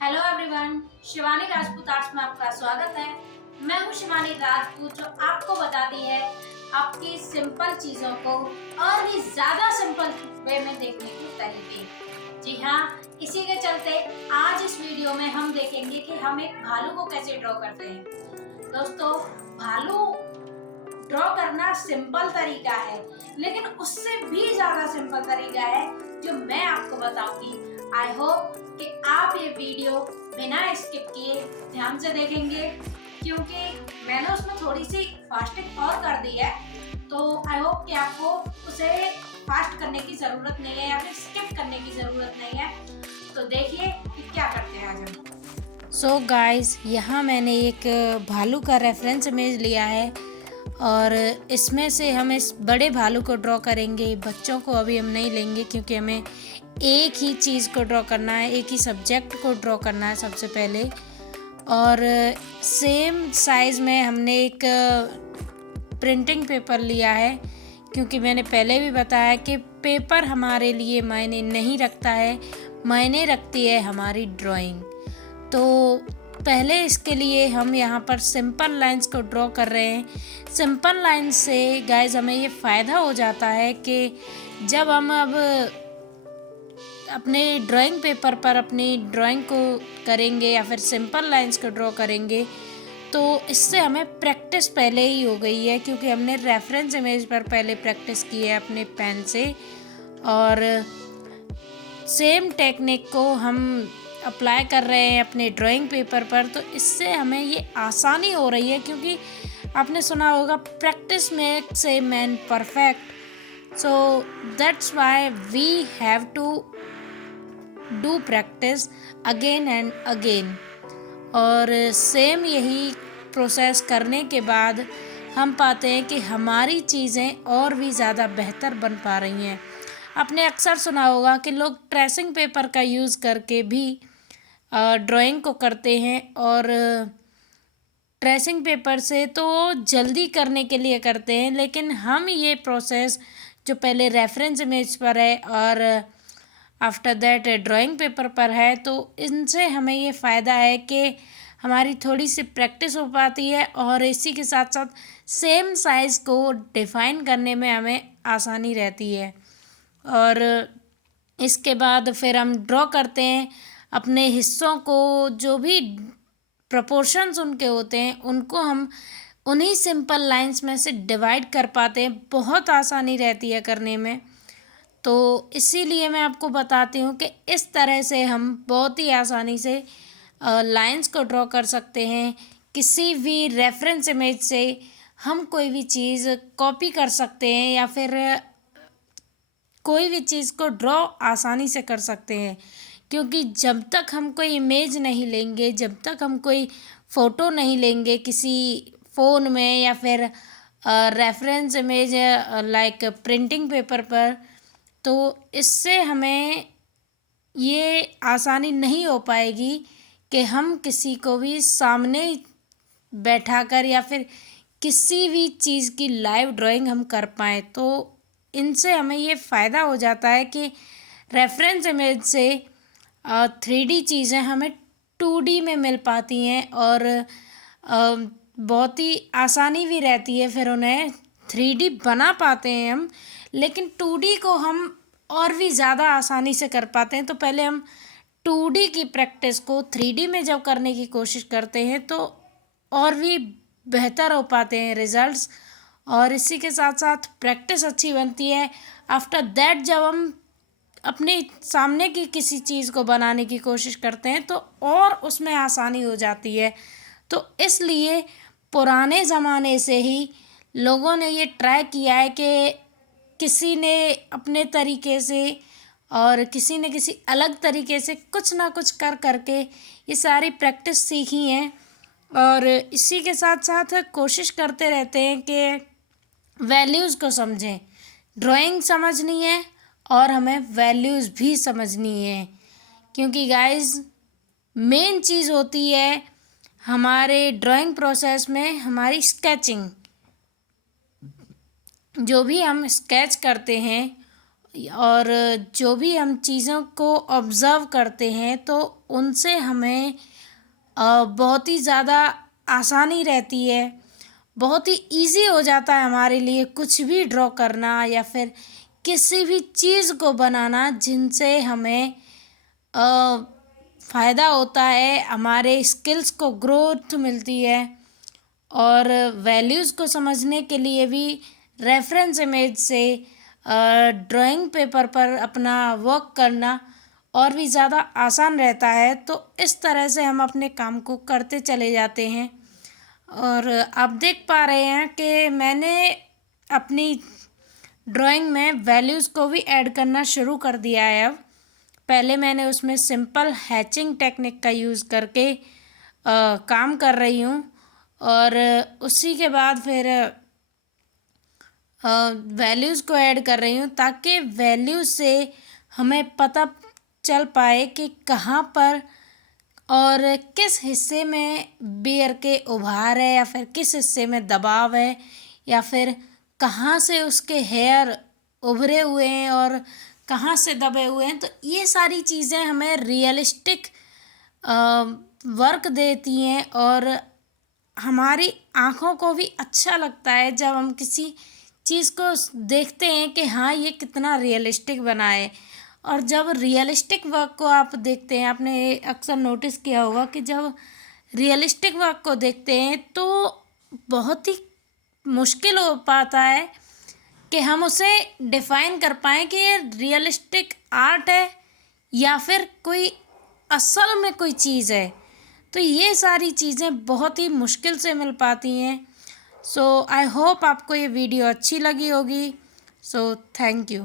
Hello everyone, Shivani Rajput arts में आपका स्वागत है। मैं हूं शिवानी राजपूत जो आपको बताती है आपकी सिंपल चीजों को और भी ज्यादा सिंपल वे में देखने के तरीके। जी हाँ, इसी के चलते आज इस वीडियो में हम देखेंगे कि हम एक भालू को कैसे ड्रॉ करते हैं। दोस्तों, भालू ड्रॉ करना सिंपल तरीका है, लेकिन उससे भी ज्यादा सिंपल तरीका है जो मैं आपको बताऊंगी। आई होप कि आप ये वीडियो बिना स्किप किए ध्यान से देखेंगे, क्योंकि मैंने उसमें थोड़ी सी फास्टिंग और कर दी है। तो आई होप कि आपको उसे फास्ट करने की जरूरत नहीं है या फिर स्किप करने की जरूरत नहीं है। तो देखिए कि क्या करते हैं आज हम। सो गाइस, यहाँ मैंने एक भालू का रेफरेंस इमेज लिया है और इसमें से हम इस बड़े भालू को ड्रॉ करेंगे। बच्चों को अभी हम नहीं लेंगे क्योंकि हमें एक ही चीज़ को ड्रॉ करना है, एक ही सब्जेक्ट को ड्रॉ करना है सबसे पहले। और सेम साइज़ में हमने एक प्रिंटिंग पेपर लिया है, क्योंकि मैंने पहले भी बताया कि पेपर हमारे लिए मायने नहीं रखता है, मायने रखती है हमारी ड्राइंग। तो पहले इसके लिए हम यहाँ पर सिंपल लाइंस को ड्रॉ कर रहे हैं। सिंपल लाइंस से गाइस हमें ये फ़ायदा हो जाता है कि जब हम अब अपने ड्राइंग पेपर पर अपनी ड्राइंग को करेंगे या फिर सिंपल लाइंस को ड्रॉ करेंगे, तो इससे हमें प्रैक्टिस पहले ही हो गई है, क्योंकि हमने रेफरेंस इमेज पर पहले प्रैक्टिस की है अपने पेन से। और सेम टेक्निक को हम अप्लाई कर रहे हैं अपने ड्राइंग पेपर पर, तो इससे हमें ये आसानी हो रही है, क्योंकि आपने सुना होगा practice makes a man perfect. So that's why we have to do practice again and again. और सेम यही प्रोसेस करने के बाद हम पाते हैं कि हमारी चीज़ें और भी ज़्यादा बेहतर बन पा रही हैं। आपने अक्सर सुना होगा कि लोग ट्रेसिंग पेपर का यूज़ करके भी ड्राइंग को करते हैं, और ट्रेसिंग पेपर से तो जल्दी करने के लिए करते हैं, लेकिन हम ये प्रोसेस जो पहले रेफरेंस इमेज पर है और आफ्टर दैट ड्राइंग पेपर पर है, तो इनसे हमें ये फ़ायदा है कि हमारी थोड़ी सी प्रैक्टिस हो पाती है और इसी के साथ साथ सेम साइज़ को डिफ़ाइन करने में हमें आसानी रहती है। और इसके बाद फिर हम ड्रॉ करते हैं अपने हिस्सों को, जो भी प्रोपोर्शंस उनके होते हैं उनको हम उन्हीं सिंपल लाइंस में से डिवाइड कर पाते हैं। बहुत आसानी रहती है करने में। तो इसीलिए मैं आपको बताती हूँ कि इस तरह से हम बहुत ही आसानी से लाइंस को ड्रॉ कर सकते हैं। किसी भी रेफरेंस इमेज से हम कोई भी चीज़ कॉपी कर सकते हैं या फिर कोई भी चीज़ को ड्रॉ आसानी से कर सकते हैं, क्योंकि जब तक हम कोई इमेज नहीं लेंगे, जब तक हम कोई फ़ोटो नहीं लेंगे किसी फ़ोन में या फिर reference image like printing paper पर, तो इससे हमें ये आसानी नहीं हो पाएगी कि हम किसी को भी सामने बैठाकर या फिर किसी भी चीज़ की लाइव ड्राइंग हम कर पाएँ। तो इनसे हमें ये फ़ायदा हो जाता है कि रेफरेंस इमेज से 3D चीज़ें हमें 2D में मिल पाती हैं, और बहुत ही आसानी भी रहती है फिर उन्हें 3D बना पाते हैं हम। लेकिन 2D को हम और भी ज़्यादा आसानी से कर पाते हैं। तो पहले हम 2D की प्रैक्टिस को 3D में जब करने की कोशिश करते हैं तो और भी बेहतर हो पाते हैं रिजल्ट्स, और इसी के साथ साथ प्रैक्टिस अच्छी बनती है। आफ्टर दैट जब हम अपने सामने की किसी चीज़ को बनाने की कोशिश करते हैं तो और उसमें आसानी हो जाती है। तो इसलिए पुराने ज़माने से ही लोगों ने ये ट्राई किया है कि किसी ने अपने तरीके से और किसी ने किसी अलग तरीके से कुछ ना कुछ कर करके ये सारी प्रैक्टिस सीखी हैं, और इसी के साथ साथ कोशिश करते रहते हैं कि वैल्यूज़ को समझें। ड्राइंग समझनी है और हमें वैल्यूज़ भी समझनी है, क्योंकि गाइस मेन चीज़ होती है हमारे ड्राइंग प्रोसेस में हमारी स्केचिंग। जो भी हम स्केच करते हैं और जो भी हम चीज़ों को ऑब्ज़र्व करते हैं तो उनसे हमें बहुत ही ज़्यादा आसानी रहती है, बहुत ही इजी हो जाता है हमारे लिए कुछ भी ड्रॉ करना या फिर किसी भी चीज़ को बनाना जिनसे हमें फ़ायदा होता है, हमारे स्किल्स को ग्रोथ मिलती है। और वैल्यूज़ को समझने के लिए भी रेफरेंस इमेज से ड्राइंग पेपर पर अपना वर्क करना और भी ज़्यादा आसान रहता है। तो इस तरह से हम अपने काम को करते चले जाते हैं। और आप देख पा रहे हैं कि मैंने अपनी ड्राइंग में वैल्यूज़ को भी ऐड करना शुरू कर दिया है अब। पहले मैंने उसमें सिंपल हैचिंग टेक्निक का यूज़ करके काम कर रही हूँ और उसी के बाद फिर वैल्यूज़ को ऐड कर रही हूँ ताकि वैल्यूज़ से हमें पता चल पाए कि कहाँ पर और किस हिस्से में बियर के उभार है या फिर किस हिस्से में दबाव है या फिर कहाँ से उसके हेयर उभरे हुए हैं और कहाँ से दबे हुए हैं। तो ये सारी चीज़ें हमें रियलिस्टिक वर्क देती हैं और हमारी आँखों को भी अच्छा लगता है जब हम किसी चीज़ को देखते हैं कि हाँ ये कितना रियलिस्टिक बना है। और जब रियलिस्टिक वर्क को आप देखते हैं, आपने अक्सर नोटिस किया होगा कि जब रियलिस्टिक वर्क को देखते हैं तो बहुत ही मुश्किल हो पाता है कि हम उसे डिफ़ाइन कर पाएँ कि ये रियलिस्टिक आर्ट है या फिर कोई असल में कोई चीज़ है। तो ये सारी चीज़ें बहुत ही मुश्किल से मिल पाती हैं। सो आई होप आपको ये वीडियो अच्छी लगी होगी। So thank you.